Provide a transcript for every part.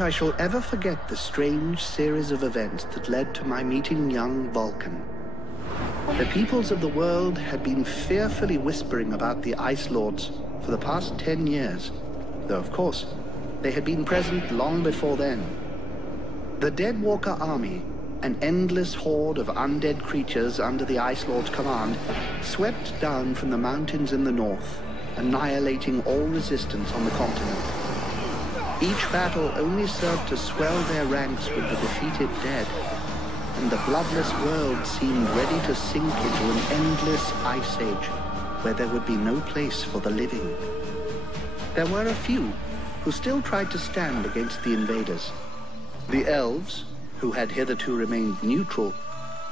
I shall ever forget the strange series of events that led to my meeting young Vulcan. The peoples of the world had been fearfully whispering about the Ice Lords for the past 10 years, though of course, they had been present long before then. The Deadwalker army, an endless horde of undead creatures under the Ice Lord's command, swept down from the mountains in the north, annihilating all resistance on the continent. Each battle only served to swell their ranks with the defeated dead, and the bloodless world seemed ready to sink into an endless ice age where there would be no place for the living. There were a few who still tried to stand against the invaders. The elves, who had hitherto remained neutral,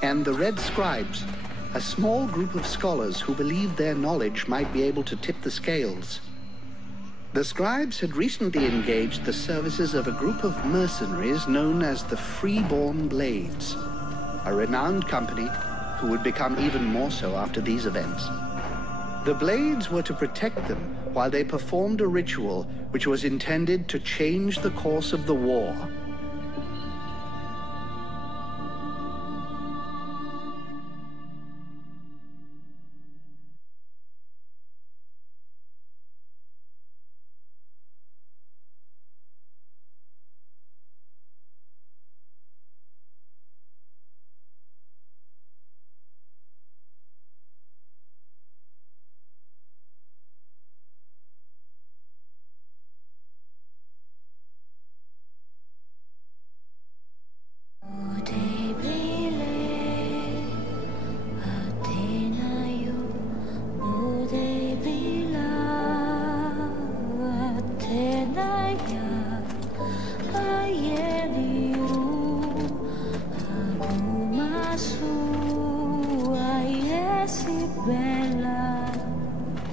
and the red scribes, a small group of scholars who believed their knowledge might be able to tip the scales. The scribes had recently engaged the services of a group of mercenaries known as the Freeborn Blades, a renowned company who would become even more so after these events. The Blades were to protect them while they performed a ritual which was intended to change the course of the war.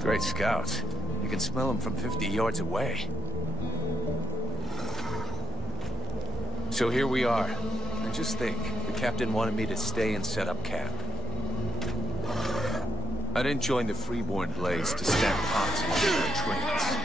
Great scouts. You can smell them from 50 yards away. So here we are. And just think, the captain wanted me to stay and set up camp. I didn't join the Freeborn Blades to stand pots in different trains.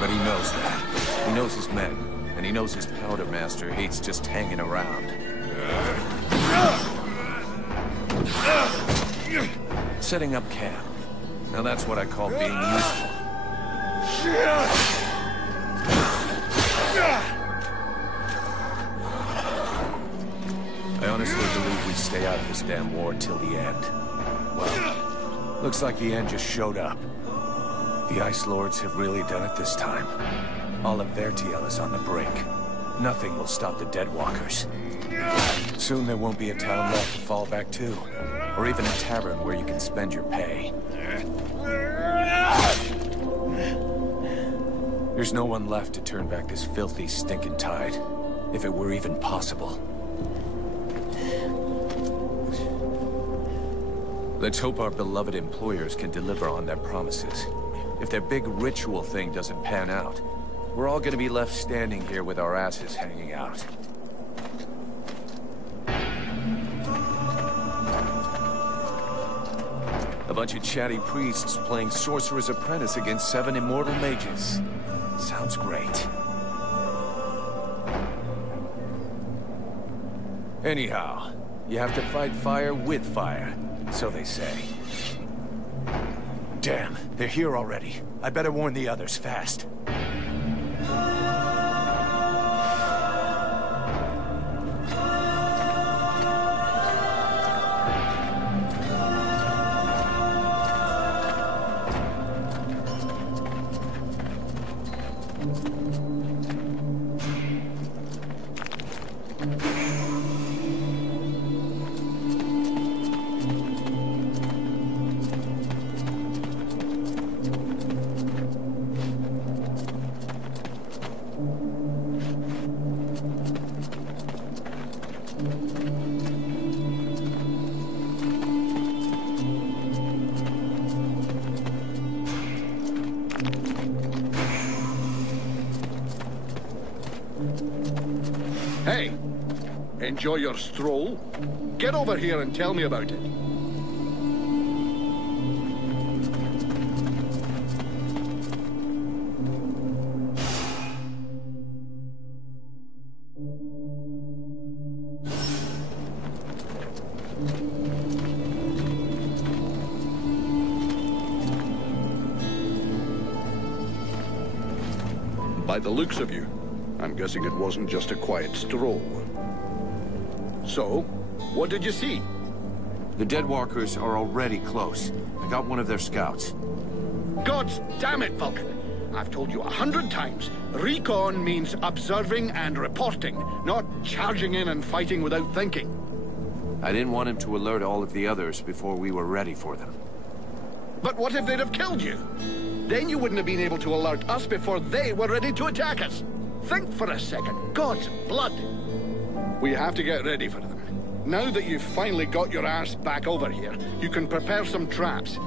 But he knows that. He knows his men, and he knows his powder master hates just hanging around. Setting up camp. Now that's what I call being useful. I honestly believe we stay out of this damn war till the end. Well, looks like the end just showed up. The Ice Lords have really done it this time. All of Vertiel is on the brink. Nothing will stop the Deadwalkers. Soon there won't be a town left to fall back to, or even a tavern where you can spend your pay. There's no one left to turn back this filthy, stinking tide, if it were even possible. Let's hope our beloved employers can deliver on their promises. If their big ritual thing doesn't pan out, we're all gonna be left standing here with our asses hanging out. A bunch of chatty priests playing Sorcerer's Apprentice against 7 immortal mages. Sounds great. Anyhow, you have to fight fire with fire, so they say. Damn, they're here already. I better warn the others fast. Enjoy your stroll? Get over here and tell me about it. By the looks of you, I'm guessing it wasn't just a quiet stroll. So, what did you see? The Deadwalkers are already close. I got one of their scouts. God damn it, Vulcan! I've told you 100 times, recon means observing and reporting, not charging in and fighting without thinking. I didn't want him to alert all of the others before we were ready for them. But what if they'd have killed you? Then you wouldn't have been able to alert us before they were ready to attack us. Think for a second. God's blood. We have to get ready for them. Now that you've finally got your arse back over here, you can prepare some traps.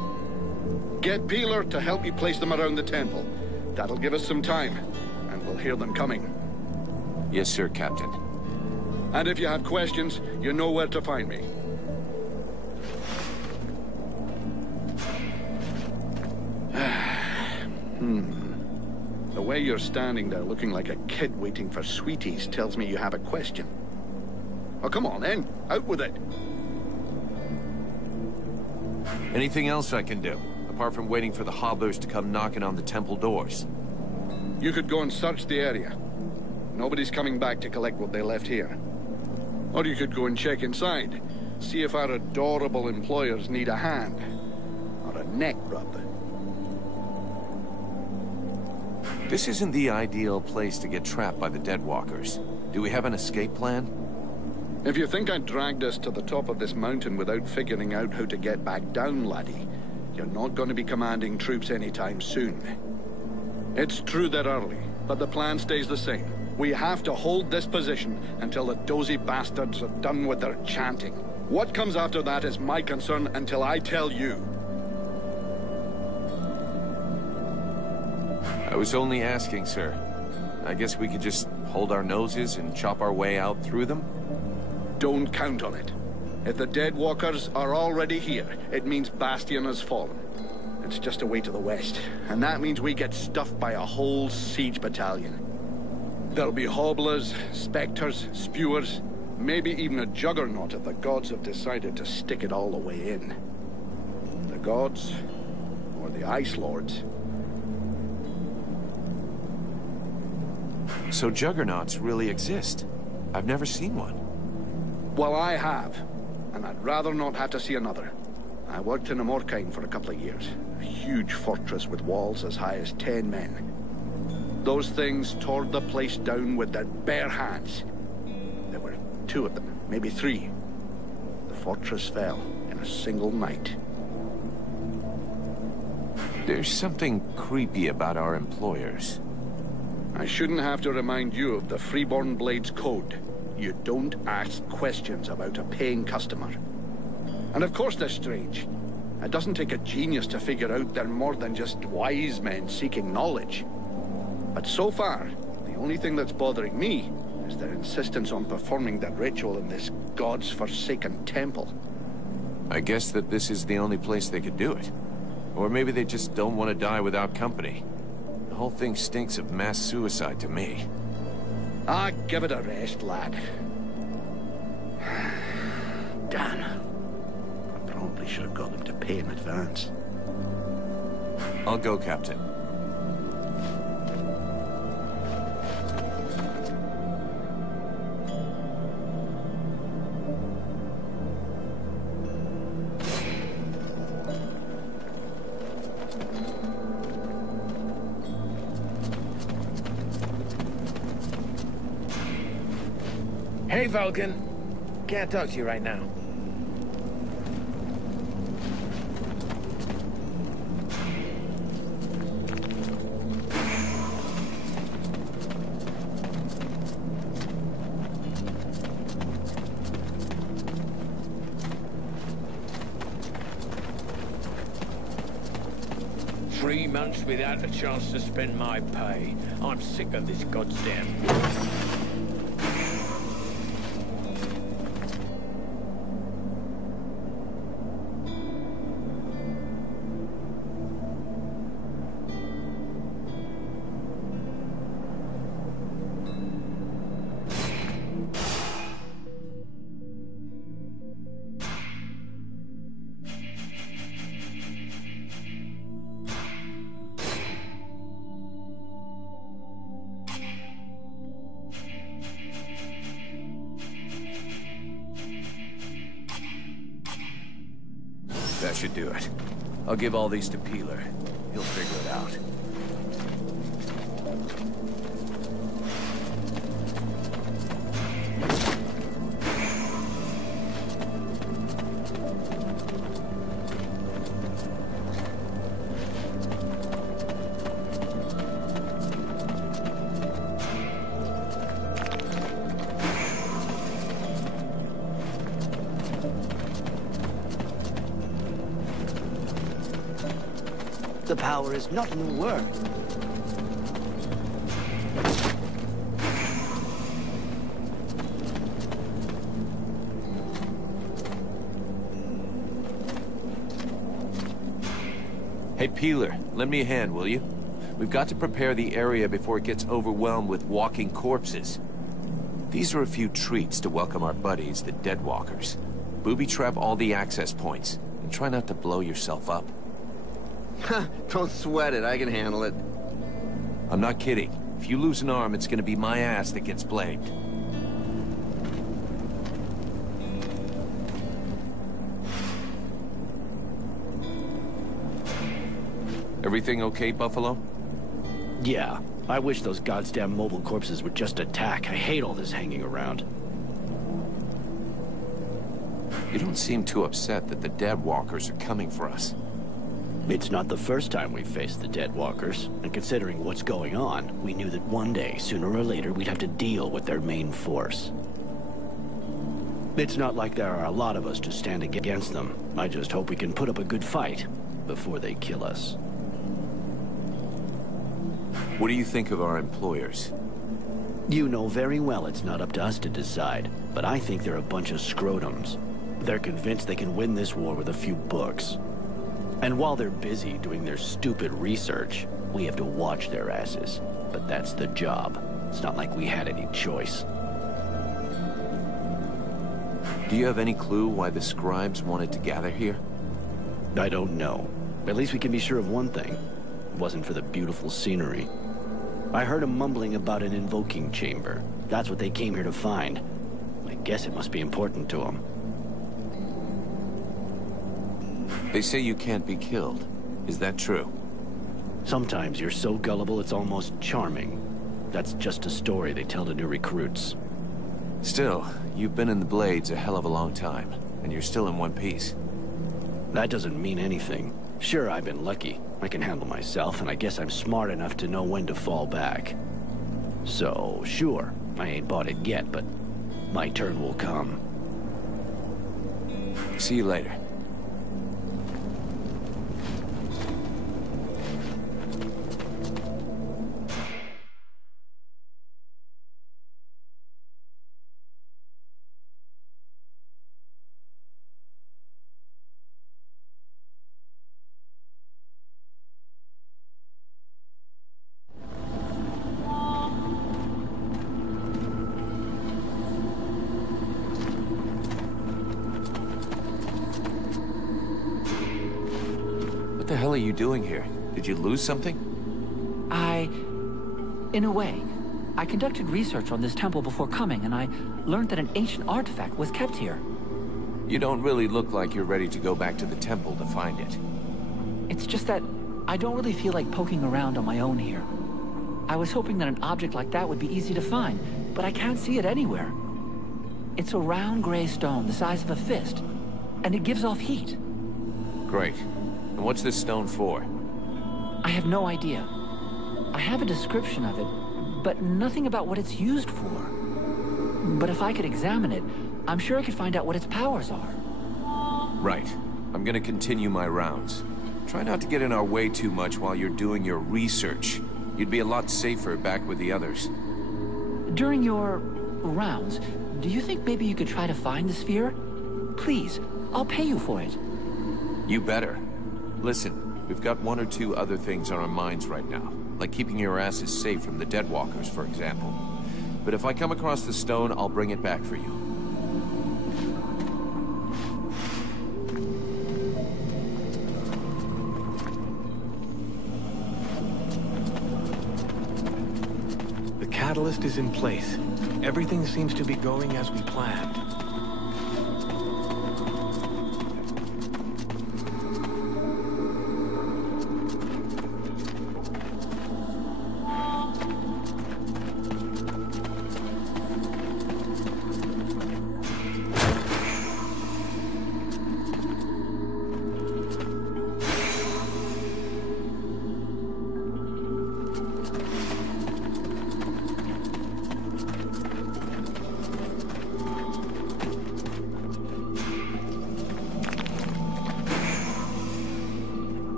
Get Peeler to help you place them around the temple. That'll give us some time, and we'll hear them coming. Yes, sir, Captain. And if you have questions, you know where to find me. The way you're standing there looking like a kid waiting for sweeties tells me you have a question. Oh, come on then. Out with it. Anything else I can do, apart from waiting for the hobblers to come knocking on the temple doors? You could go and search the area. Nobody's coming back to collect what they left here. Or you could go and check inside. See if our adorable employers need a hand. Or a neck rub. This isn't the ideal place to get trapped by the Deadwalkers. Do we have an escape plan? If you think I dragged us to the top of this mountain without figuring out how to get back down, laddie, you're not going to be commanding troops anytime soon. It's true they're early, but the plan stays the same. We have to hold this position until the dozy bastards are done with their chanting. What comes after that is my concern until I tell you. I was only asking, sir. I guess we could just hold our noses and chop our way out through them? Don't count on it. If the Deadwalkers are already here, it means Bastion has fallen. It's just away to the west, and that means we get stuffed by a whole siege battalion. There'll be hobblers, specters, spewers, maybe even a juggernaut if the gods have decided to stick it all the way in. The gods, or the Ice Lords. So juggernauts really exist? I've never seen one. Well, I have, and I'd rather not have to see another. I worked in Amorkine for a couple of years. A huge fortress with walls as high as 10 men. Those things tore the place down with their bare hands. There were 2 of them, maybe 3. The fortress fell in a single night. There's something creepy about our employers. I shouldn't have to remind you of the Freeborn Blades Code. You don't ask questions about a paying customer. And of course they're strange. It doesn't take a genius to figure out they're more than just wise men seeking knowledge. But so far, the only thing that's bothering me is their insistence on performing the ritual in this god's forsaken temple. I guess that this is the only place they could do it. Or maybe they just don't want to die without company. The whole thing stinks of mass suicide to me. Ah, give it a rest, lad. Damn. I probably should have got them to pay in advance. I'll go, Captain. Hey, Vulcan. Can't talk to you right now. Three months without a chance to spend my pay. I'm sick of this goddamn... That should do it. I'll give all these to Peeler. He'll figure it out. The power is not in the word. Hey, Peeler, lend me a hand, will you? We've got to prepare the area before it gets overwhelmed with walking corpses. These are a few treats to welcome our buddies, the Deadwalkers. Booby-trap all the access points, and try not to blow yourself up. Don't sweat it, I can handle it. I'm not kidding. If you lose an arm, it's gonna be my ass that gets blamed. Everything okay, Buffalo? Yeah. I wish those goddamn mobile corpses would just attack. I hate all this hanging around. You don't seem too upset that the Deadwalkers are coming for us. It's not the first time we've faced the Deadwalkers, and considering what's going on, we knew that one day, sooner or later, we'd have to deal with their main force. It's not like there are a lot of us to stand against them. I just hope we can put up a good fight before they kill us. What do you think of our employers? You know very well it's not up to us to decide, but I think they're a bunch of scrotums. They're convinced they can win this war with a few books. And while they're busy doing their stupid research, we have to watch their asses. But that's the job. It's not like we had any choice. Do you have any clue why the scribes wanted to gather here? I don't know. At least we can be sure of one thing. It wasn't for the beautiful scenery. I heard them mumbling about an invoking chamber. That's what they came here to find. I guess it must be important to them. They say you can't be killed. Is that true? Sometimes you're so gullible it's almost charming. That's just a story they tell to new recruits. Still, you've been in the Blades a hell of a long time, and you're still in one piece. That doesn't mean anything. Sure, I've been lucky. I can handle myself, and I guess I'm smart enough to know when to fall back. So, sure, I ain't bought it yet, but my turn will come. See you later. What the hell are you doing here? Did you lose something? In a way. I conducted research on this temple before coming, and I learned that an ancient artifact was kept here. You don't really look like you're ready to go back to the temple to find it. It's just that I don't really feel like poking around on my own here. I was hoping that an object like that would be easy to find, but I can't see it anywhere. It's a round gray stone the size of a fist, and it gives off heat. Great. And what's this stone for? I have no idea. I have a description of it, but nothing about what it's used for. But if I could examine it, I'm sure I could find out what its powers are. Right. I'm gonna continue my rounds. Try not to get in our way too much while you're doing your research. You'd be a lot safer back with the others. During your rounds, do you think maybe you could try to find the sphere? Please, I'll pay you for it. You better. Listen, we've got one or two other things on our minds right now, like keeping your asses safe from the Deadwalkers, for example. But if I come across the stone, I'll bring it back for you. The catalyst is in place. Everything seems to be going as we planned.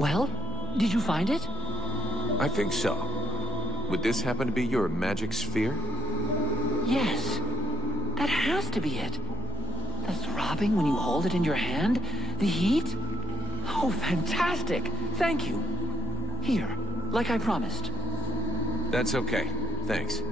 Well, did you find it? I think so. Would this happen to be your magic sphere? Yes. That has to be it. The throbbing when you hold it in your hand? The heat? Oh, fantastic! Thank you. Here, like I promised. That's okay. Thanks.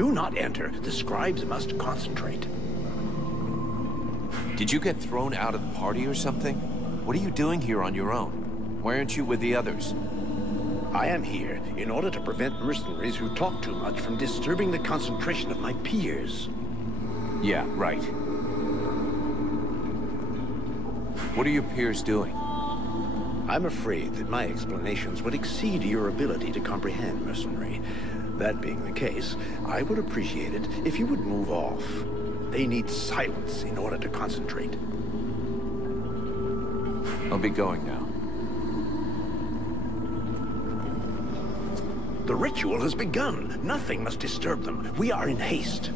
Do not enter. The scribes must concentrate. Did you get thrown out of the party or something? What are you doing here on your own? Why aren't you with the others? I am here in order to prevent mercenaries who talk too much from disturbing the concentration of my peers. Yeah, right. What are your peers doing? I'm afraid that my explanations would exceed your ability to comprehend, mercenary. That being the case, I would appreciate it if you would move off. They need silence in order to concentrate. I'll be going now. The ritual has begun. Nothing must disturb them. We are in haste.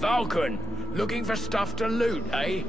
Falcon, looking for stuff to loot, eh?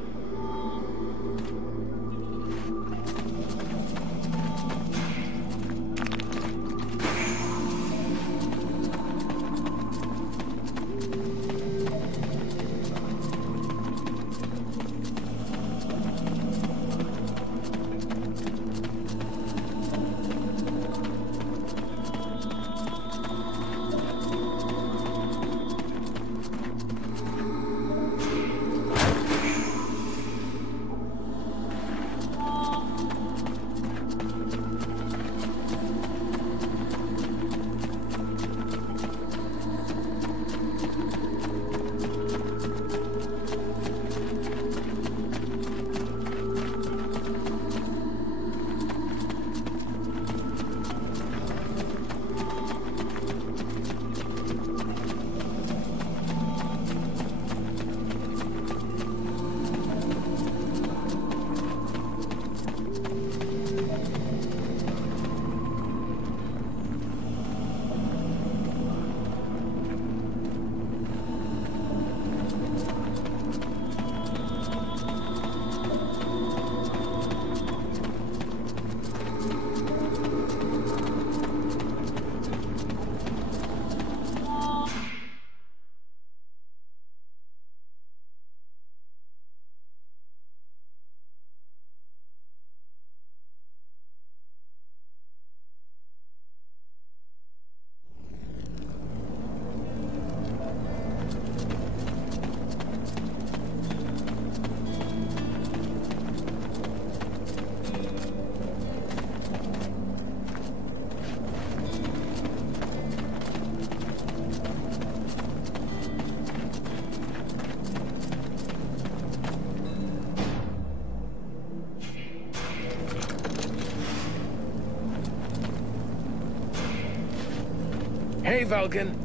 Hey, Vulcan.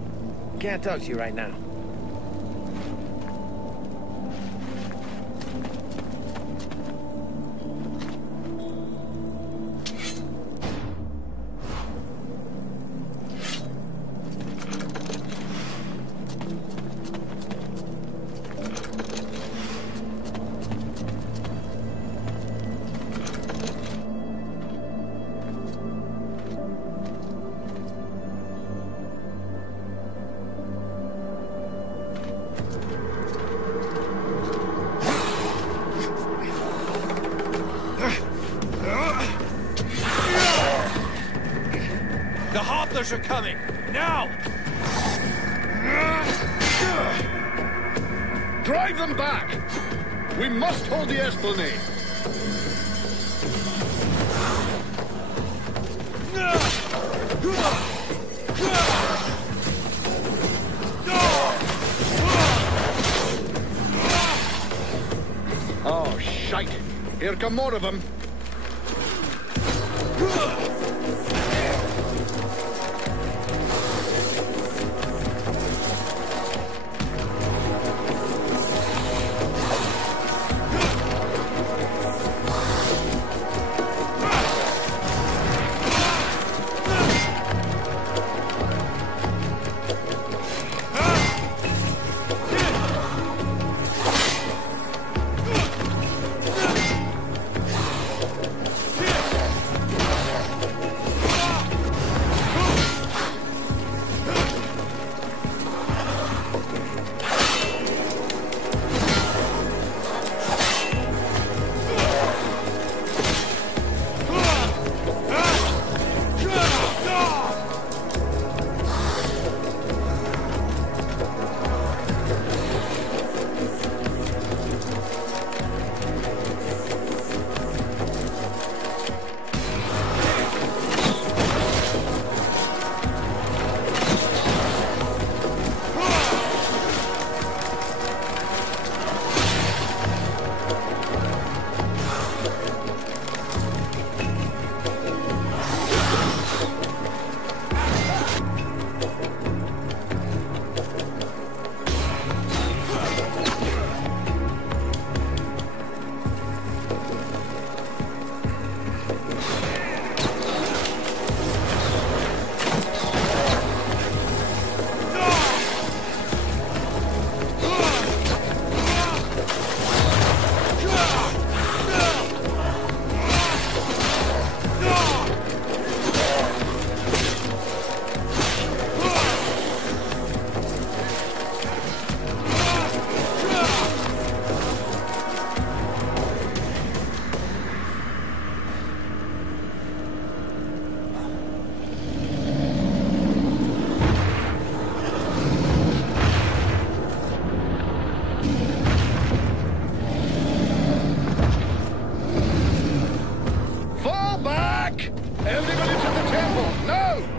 Can't talk to you right now. Are coming! Now! Drive them back! We must hold the Esplanade! Oh, shite! Here come more of them! back! Everybody to the temple, now!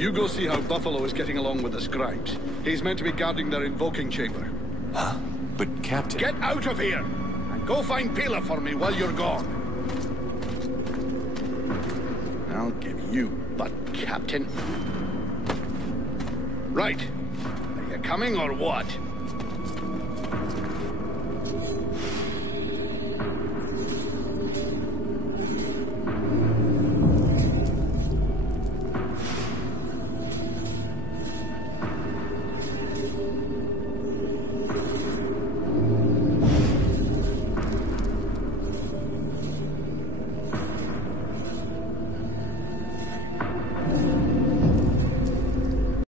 You go see how Buffalo is getting along with the scribes. He's meant to be guarding their invoking chamber. Huh? But, Captain... Get out of here! And go find Pila for me while you're gone. I'll give you butt, Captain. Right. Are you coming or what?